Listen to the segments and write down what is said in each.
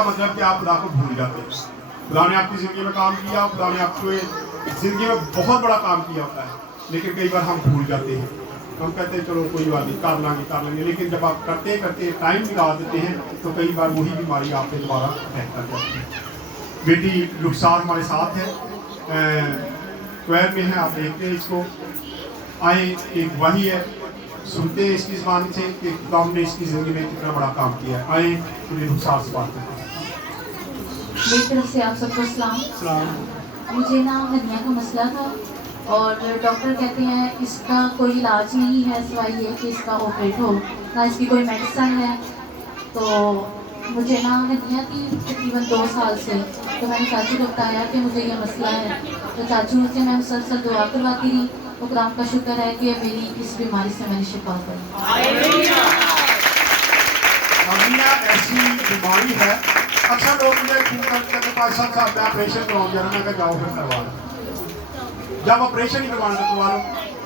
کا مطلب کہ آپ خدا کو بھول جاتے ہیں. خدا نے آپ کی زندگی میں کام کیا, خدا نے آپ کو زندگی میں بہت بڑا کام کیا ہوتا ہے, لیکن کئی بار ہم بھول جاتے ہیں. ہم کہتے ہیں چلو کوئی بات نہیں, کر لیں گے, لیکن جب آپ کرتے کرتے ٹائم نکال دیتے ہیں تو کئی بار وہی بیماری آپ پہ دوبارہ اٹیک کر جاتی ہے. بیٹی رخسار ہمارے ساتھ ہے, کوئر میں ہے, آپ دیکھتے ہیں اس کو. آئیں, ایک وحی ہے, سنتے ہیں اس کی زبان سے کہ خدا نے اس کی زندگی میں کتنا بڑا کام کیا ہے. آئیں مجھے رخسار سے بات کرتے ہیں. میری طرف سے آپ سب کو السلام. مجھے نا ہرنیا کا مسئلہ تھا اور ڈاکٹر کہتے ہیں اس کا کوئی علاج نہیں ہے سوائے یہ کہ اس کا آپریٹ ہو, نہ اس کی کوئی میڈیسن ہے. تو مجھے نا ہرنیا تھی تقریباً 2 سال سے. تو میں نے چاچو کو بتایا کہ مجھے یہ مسئلہ ہے, تو چاچو سے میں مسلسل دعا کرواتی رہی. تو خدا کا شکر ہے کہ میری اس بیماری سے میں نے شفا پائی. ہرنیا ایسی بیماری ہے, اکثر لوگ مجھے فون کرتے ہیں کہ صاحب میں آپریشن کراؤں گا, میں کہا جاؤ پھر کروا لو. جب آپریشن ہی کروانا تو کروا لو,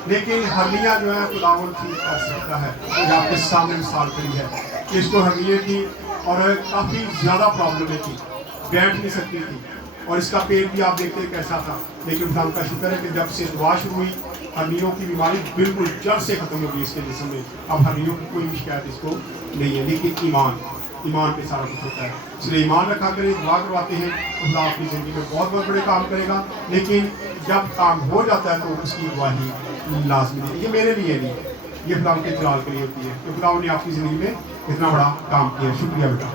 لیکن ہرنیا جو ہے خداوند ٹھیک کر سکتا ہے. یہ آپ کے سامنے مثال کری ہے کہ اس کو ہرنیا تھی اور کافی زیادہ پرابلمیں تھی, بیٹھ نہیں سکتی تھی, اور اس کا پیٹ بھی آپ دیکھتے ہیں کیسا تھا. لیکن خدا کا شکر ہے کہ جب سے دعا شروع ہوئی ہرنیوں کی بیماری بالکل جڑ سے ختم ہو گئی اس کے جسم میں. اب ہرنیوں کی کوئی بھی شکایت اس کو نہیں ہے. لیکن ایمان پہ سارا کچھ ہوتا ہے, اس لیے ایمان رکھا کریں, دعا کرواتے ہیں تو خدا آپ کی زندگی میں بہت بہت بڑے کام کرے گا. لیکن جب کام ہو جاتا ہے تو اس کی گواہی لازمی ہے. یہ میرے لیے نہیں, یہ خدا کے جلال کے لیے ہوتی ہے کہ خدا نے آپ کی زندگی میں اتنا بڑا کام کیا. شکریہ بیٹا.